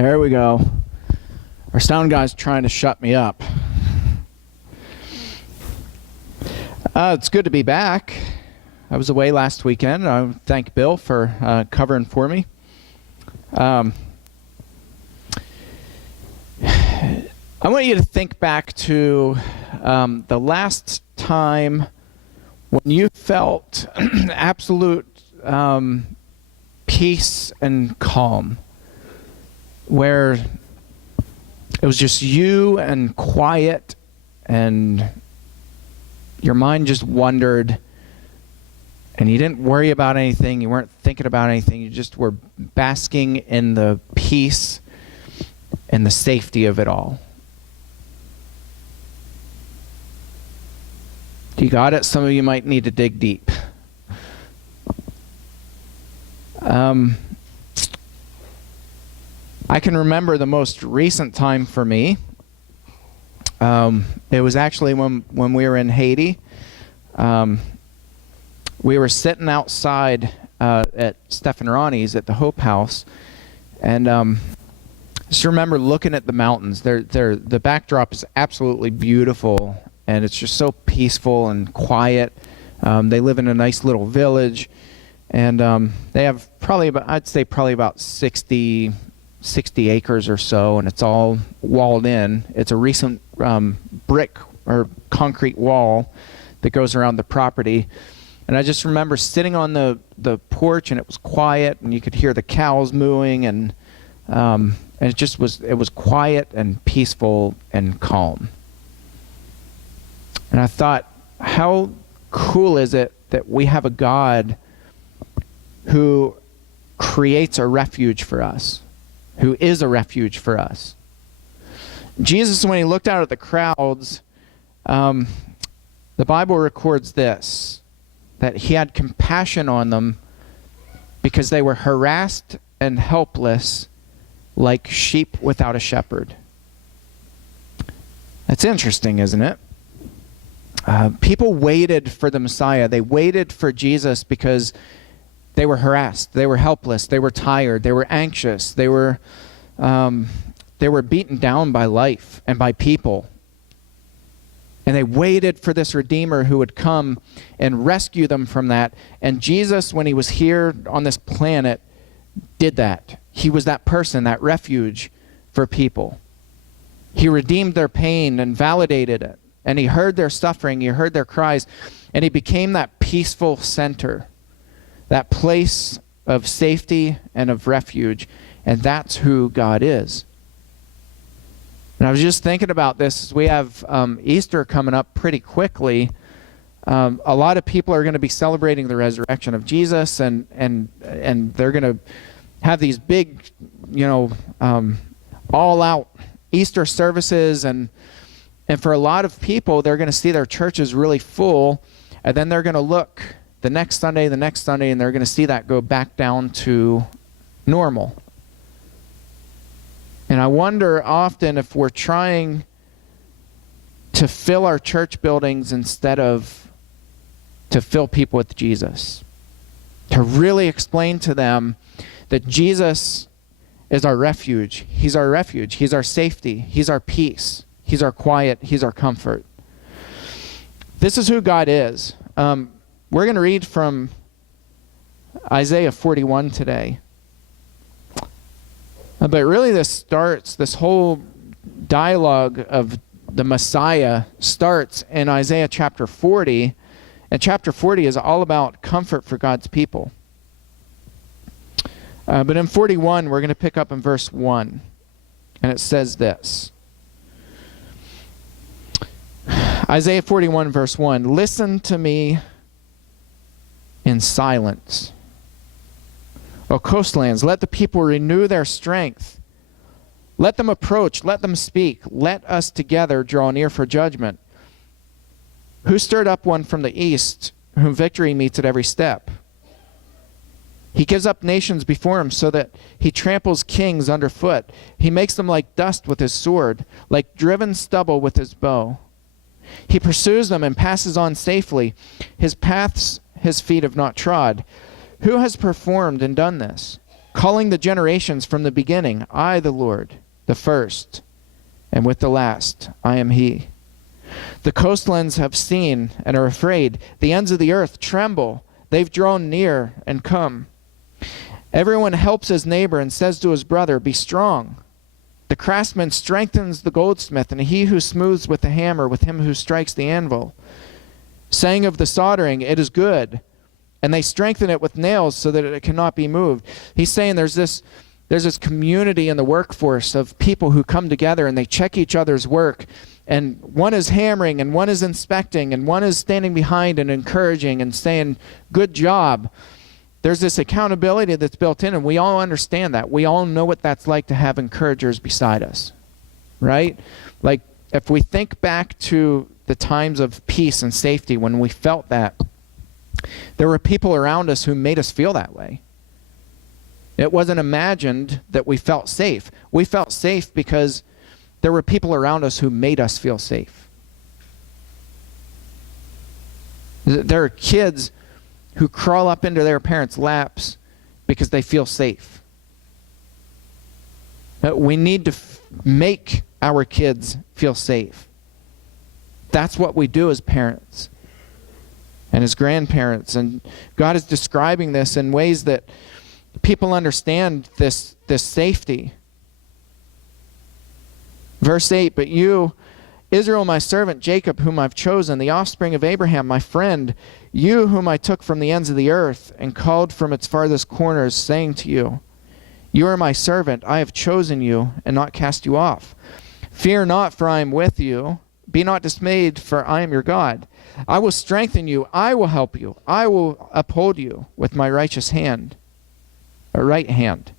There we go. Our sound guy's trying to shut me up. It's good to be back. I was away last weekend. I thank Bill for covering for me. I want you to think back to the last time when you felt absolute peace and calm, where it was just you and quiet, and your mind just wandered, and you didn't worry about anything, you weren't thinking about anything, you just were basking in the peace and the safety of it all. You got it? Some of you might need to dig deep. I can remember the most recent time for me. It was actually when we were in Haiti. We were sitting outside at Steph and Ronnie's at the Hope House, and just remember looking at the mountains. The backdrop is absolutely beautiful, and it's just so peaceful and quiet. They live in a nice little village, and they have probably about 60 acres or so, and it's all walled in. It's a recent brick or concrete wall that goes around the property. And I just remember sitting on the porch, and it was quiet, and you could hear the cows mooing, and it was quiet and peaceful and calm. And I thought, how cool is it that we have a God who creates a refuge for us, who is a refuge for us. Jesus, when he looked out at the crowds, the Bible records this, that he had compassion on them because they were harassed and helpless like sheep without a shepherd. That's interesting, isn't it? People waited for the Messiah. They waited for Jesus because they were harassed, they were helpless, they were tired, they were anxious, they were beaten down by life and by people. And they waited for this Redeemer who would come and rescue them from that. And Jesus, when he was here on this planet, did that. He was that person, that refuge for people. He redeemed their pain and validated it. And he heard their suffering, he heard their cries, and he became that peaceful center, that place of safety and of refuge. And that's who God is. And I was just thinking about this. We have Easter coming up pretty quickly. A lot of people are going to be celebrating the resurrection of Jesus, and they're going to have these big, all-out Easter services, and for a lot of people, they're going to see their churches really full, and then they're going to look the next Sunday, and they're going to see that go back down to normal. And I wonder often if we're trying to fill our church buildings instead of to fill people with Jesus. To really explain to them that Jesus is our refuge. He's our refuge. He's our safety. He's our peace. He's our quiet. He's our comfort. This is who God is. We're going to read from Isaiah 41 today. But really this whole dialogue of the Messiah starts in Isaiah chapter 40. And chapter 40 is all about comfort for God's people. But in 41, we're going to pick up in verse 1. And it says this. Isaiah 41, verse 1. Listen to me in silence, O coastlands, let the people renew their strength. Let them approach, let them speak. Let us together draw near for judgment. Who stirred up one from the east, whom victory meets at every step? He gives up nations before him so that he tramples kings underfoot. He makes them like dust with his sword, like driven stubble with his bow. He pursues them and passes on safely. His paths his feet have not trod. Who has performed and done this? calling the generations from the beginning. I, the Lord, the first, and with the last, I am he. The coastlands have seen and are afraid. The ends of the earth tremble. They've drawn near and come. Everyone helps his neighbor and says to his brother, be strong. The craftsman strengthens the goldsmith, and he who smooths with the hammer with him who strikes the anvil. Saying of the soldering, it is good. And they strengthen it with nails so that it cannot be moved. He's saying there's this community in the workforce of people who come together and they check each other's work. And one is hammering and one is inspecting and one is standing behind and encouraging and saying, good job. There's this accountability that's built in, and we all understand that. We all know what that's like to have encouragers beside us, right? Like if we think back to the times of peace and safety when we felt that, there were people around us who made us feel that way. It wasn't imagined that we felt safe. We felt safe because there were people around us who made us feel safe. There are kids who crawl up into their parents' laps because they feel safe. We need to make our kids feel safe. That's what we do as parents and as grandparents. And God is describing this in ways that people understand this safety. Verse 8, but you, Israel, my servant, Jacob, whom I've chosen, the offspring of Abraham, my friend, you whom I took from the ends of the earth and called from its farthest corners, saying to you, you are my servant, I have chosen you and not cast you off. Fear not, for I am with you. Be not dismayed, for I am your God. I will strengthen you, I will help you, I will uphold you with my righteous hand, or right hand.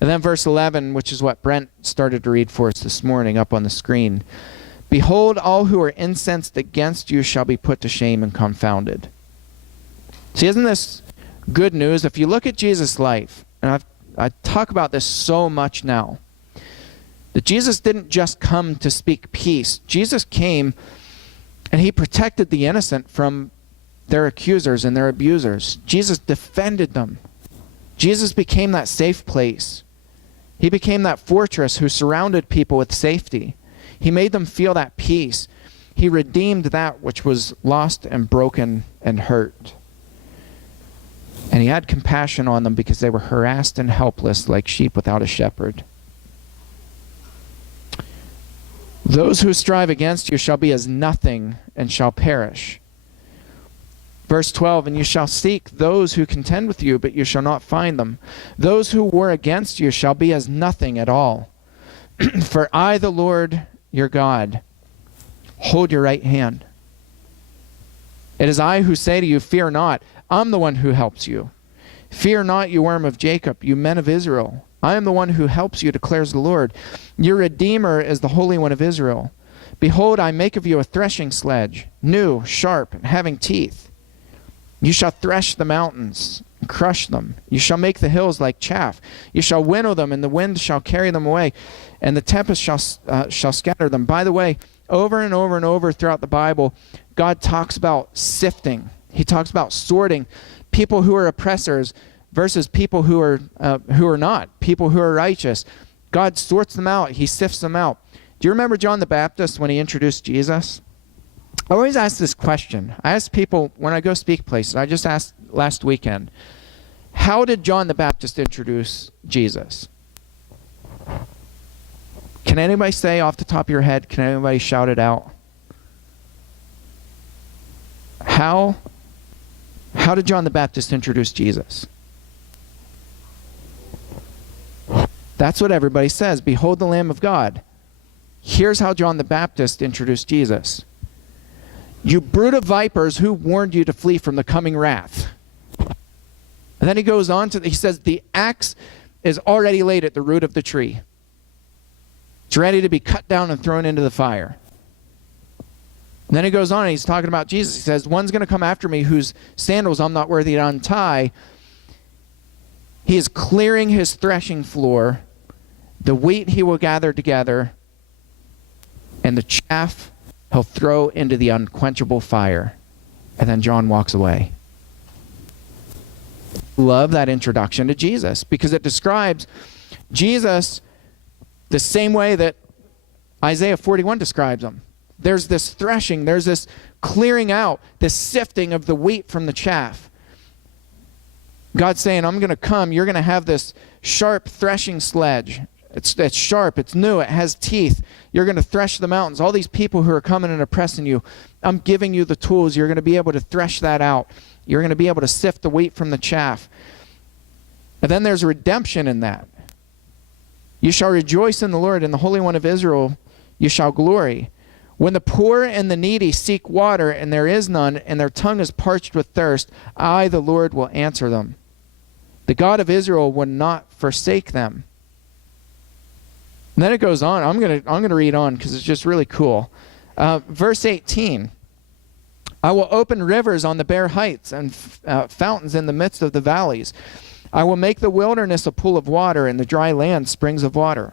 And then verse 11, which is what Brent started to read for us this morning up on the screen. Behold, all who are incensed against you shall be put to shame and confounded. See, isn't this good news? If you look at Jesus' life, and I talk about this so much now, that Jesus didn't just come to speak peace. Jesus came and he protected the innocent from their accusers and their abusers. Jesus defended them. Jesus became that safe place. He became that fortress who surrounded people with safety. He made them feel that peace. He redeemed that which was lost and broken and hurt. And he had compassion on them because they were harassed and helpless like sheep without a shepherd. Those who strive against you shall be as nothing and shall perish. Verse 12, and you shall seek those who contend with you, but you shall not find them. Those who war against you shall be as nothing at all. For I, the Lord your God, hold your right hand. It is I who say to you, fear not. I'm the one who helps you. Fear not, you worm of Jacob, you men of Israel. I am the one who helps you, declares the Lord. Your Redeemer is the Holy One of Israel. Behold, I make of you a threshing sledge, new, sharp, and having teeth. You shall thresh the mountains and crush them. You shall make the hills like chaff. You shall winnow them, and the wind shall carry them away, and the tempest shall scatter them. By the way, over and over and over throughout the Bible, God talks about sifting. He talks about sorting people who are oppressors versus people who are not, people who are righteous. God sorts them out. He sifts them out. Do you remember John the Baptist when he introduced Jesus? I always ask this question. I ask people when I go speak places. I just asked last weekend, how did John the Baptist introduce Jesus? Can anybody say off the top of your head? Can anybody shout it out? How did John the Baptist introduce Jesus? That's what everybody says. Behold the Lamb of God. Here's how John the Baptist introduced Jesus. You brood of vipers, who warned you to flee from the coming wrath? And then he goes on he says, the axe is already laid at the root of the tree. It's ready to be cut down and thrown into the fire. And then he goes on and he's talking about Jesus. He says, one's going to come after me whose sandals I'm not worthy to untie. He is clearing his threshing floor. The wheat he will gather together, and the chaff he'll throw into the unquenchable fire. And then John walks away. Love that introduction to Jesus because it describes Jesus the same way that Isaiah 41 describes him. There's this threshing, there's this clearing out, this sifting of the wheat from the chaff. God's saying, I'm going to come, you're going to have this sharp threshing sledge. It's sharp, it's new, it has teeth. You're going to thresh the mountains. All these people who are coming and oppressing you, I'm giving you the tools. You're going to be able to thresh that out. You're going to be able to sift the wheat from the chaff. And then there's redemption in that. You shall rejoice in the Lord, in the Holy One of Israel you shall glory. When the poor and the needy seek water, and there is none, and their tongue is parched with thirst, I, the Lord, will answer them. The God of Israel will not forsake them. And then it goes on. I'm gonna read on because it's just really cool. Verse 18. I will open rivers on the bare heights and fountains in the midst of the valleys. I will make the wilderness a pool of water and the dry land springs of water.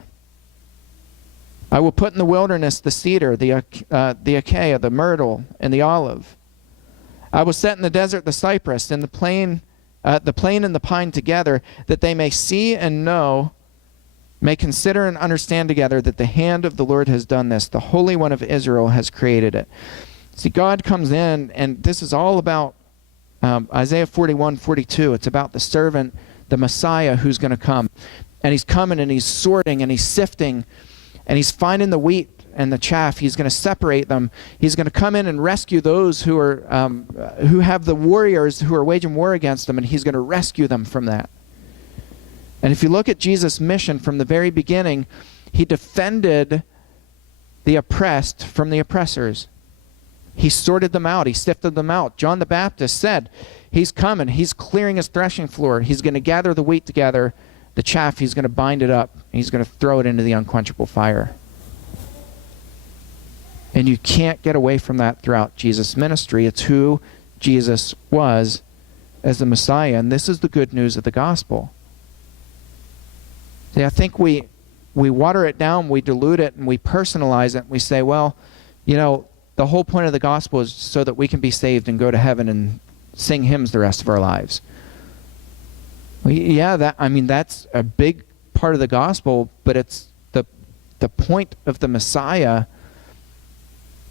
I will put in the wilderness the cedar, the acacia, the myrtle, and the olive. I will set in the desert the cypress and the plane and the pine together, that they may see and know, may consider and understand together that the hand of the Lord has done this. The Holy One of Israel has created it. See, God comes in, and this is all about Isaiah 41, 42. It's about the servant, the Messiah who's going to come. And he's coming and he's sorting and he's sifting and he's finding the wheat and the chaff. He's going to separate them. He's going to come in and rescue those who are who have the warriors who are waging war against them, and he's going to rescue them from that. And if you look at Jesus' mission from the very beginning, he defended the oppressed from the oppressors. He sorted them out. He sifted them out. John the Baptist said, he's coming. He's clearing his threshing floor. He's going to gather the wheat together, the chaff, he's going to bind it up. He's going to throw it into the unquenchable fire. And you can't get away from that throughout Jesus' ministry. It's who Jesus was as the Messiah. And this is the good news of the gospel. See, I think we water it down, we dilute it, and we personalize it. And we say, well, you know, the whole point of the gospel is so that we can be saved and go to heaven and sing hymns the rest of our lives. Well, yeah, that's a big part of the gospel, but it's the point of the Messiah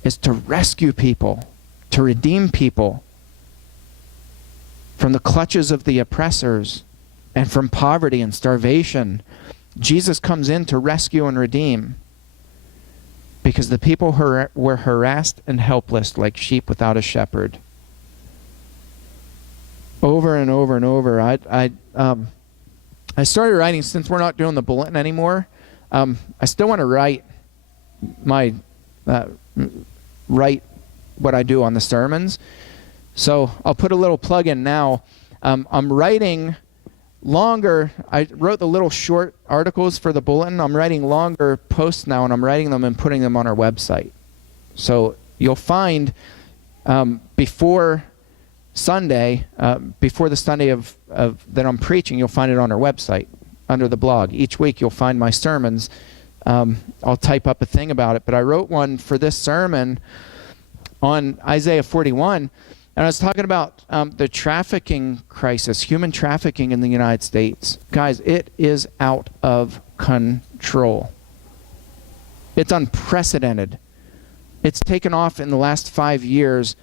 is to rescue people, to redeem people from the clutches of the oppressors and from poverty and starvation. Jesus comes in to rescue and redeem because the people were harassed and helpless like sheep without a shepherd. Over and over and over. I started writing, since we're not doing the bulletin anymore, I still want to write write what I do on the sermons. So I'll put a little plug in now. I'm writing longer. I wrote the little short articles for the bulletin. I'm writing longer posts now, and I'm writing them and putting them on our website. So you'll find before Sunday, before the Sunday of that I'm preaching, you'll find it on our website under the blog. Each week you'll find my sermons. I'll type up a thing about it, but I wrote one for this sermon on Isaiah 41, and I was talking about the trafficking crisis, human trafficking in the United States. Guys, it is out of control. It's unprecedented. It's taken off in the last 5 years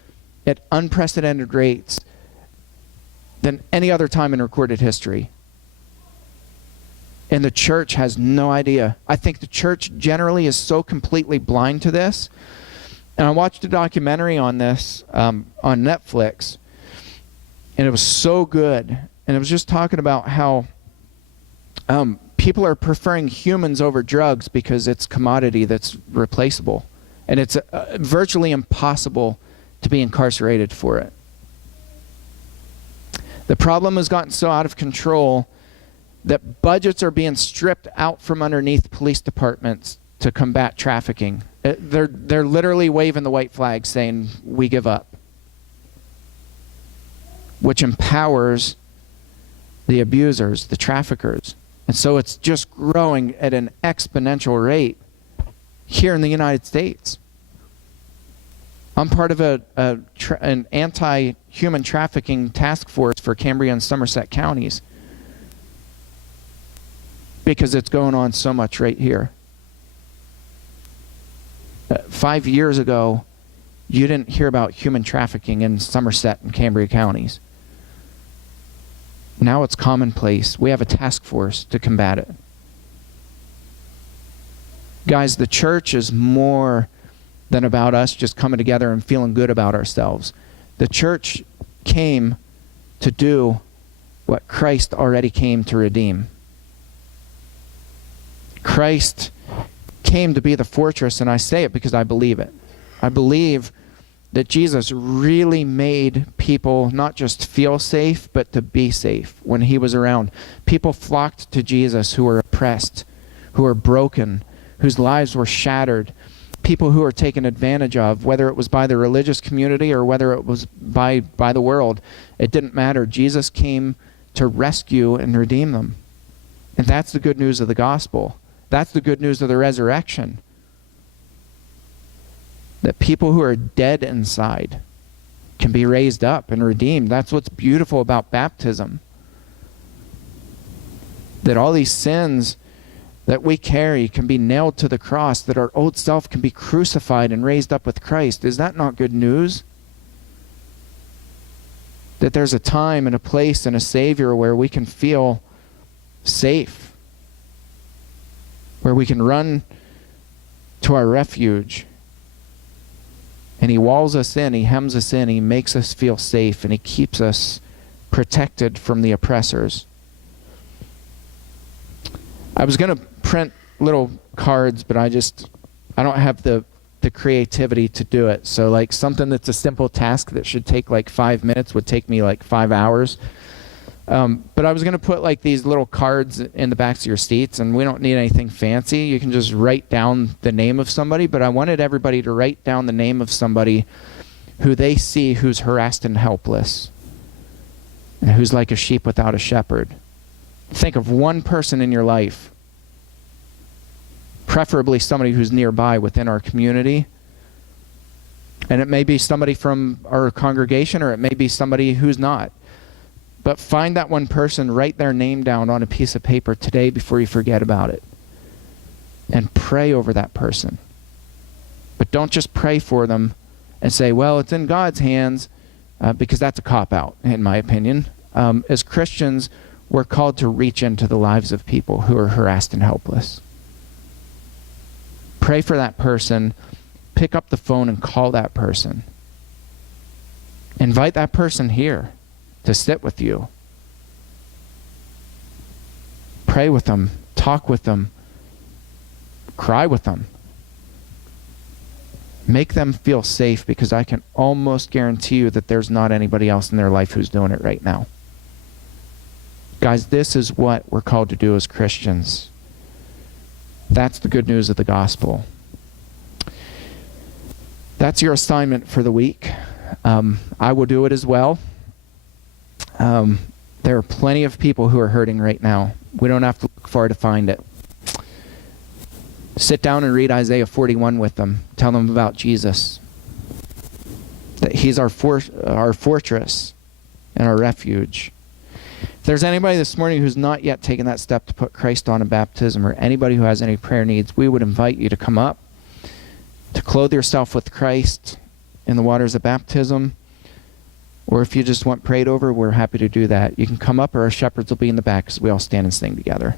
at unprecedented rates than any other time in recorded history. And the church has no idea. I think the church generally is so completely blind to this. And I watched a documentary on this on Netflix, and it was so good. And it was just talking about how people are preferring humans over drugs because it's commodity that's replaceable. And it's virtually impossible to be incarcerated for it. The problem has gotten so out of control that budgets are being stripped out from underneath police departments to combat trafficking. They're literally waving the white flag saying, we give up, which empowers the abusers, the traffickers. And so it's just growing at an exponential rate here in the United States. I'm part of an anti-human trafficking task force for Cambria and Somerset counties because it's going on so much right here. 5 years ago, you didn't hear about human trafficking in Somerset and Cambria counties. Now it's commonplace. We have a task force to combat it. Guys, the church is more than about us just coming together and feeling good about ourselves. The church came to do what Christ already came to redeem. Christ came to be the fortress, and I say it because I believe it. I believe that Jesus really made people not just feel safe, but to be safe when he was around. People flocked to Jesus who were oppressed, who were broken, whose lives were shattered, people who were taken advantage of, whether it was by the religious community or whether it was by the world. It didn't matter. Jesus came to rescue and redeem them. And that's the good news of the gospel. That's the good news of the resurrection. That people who are dead inside can be raised up and redeemed. That's what's beautiful about baptism. That all these sins that we carry can be nailed to the cross, that our old self can be crucified and raised up with Christ. Is that not good news? That there's a time and a place and a Savior where we can feel safe, where we can run to our refuge. And he walls us in, he hems us in, he makes us feel safe, and he keeps us protected from the oppressors. I was going to print little cards, but I don't have the creativity to do it. So like something that's a simple task that should take like 5 minutes would take me like 5 hours. But I was going to put like these little cards in the backs of your seats, and we don't need anything fancy. You can just write down the name of somebody, but I wanted everybody to write down the name of somebody who they see who's harassed and helpless, and who's like a sheep without a shepherd. Think of one person in your life, preferably somebody who's nearby within our community. And it may be somebody from our congregation, or it may be somebody who's not. But find that one person, write their name down on a piece of paper today before you forget about it. And pray over that person. But don't just pray for them and say, well, it's in God's hands, because that's a cop-out, in my opinion. As Christians, we're called to reach into the lives of people who are harassed and helpless. Pray for that person. Pick up the phone and call that person. Invite that person here to sit with you. Pray with them. Talk with them. Cry with them. Make them feel safe, because I can almost guarantee you that there's not anybody else in their life who's doing it right now. Guys, this is what we're called to do as Christians. That's the good news of the gospel. That's your assignment for the week. I will do it as well. There are plenty of people who are hurting right now. We don't have to look far to find it. Sit down and read Isaiah 41 with them. Tell them about Jesus. That he's our fortress and our refuge. If there's anybody this morning who's not yet taken that step to put Christ on in baptism, or anybody who has any prayer needs, we would invite you to come up, to clothe yourself with Christ in the waters of baptism. Or if you just want prayed over, we're happy to do that. You can come up, or our shepherds will be in the back as we all stand and sing together.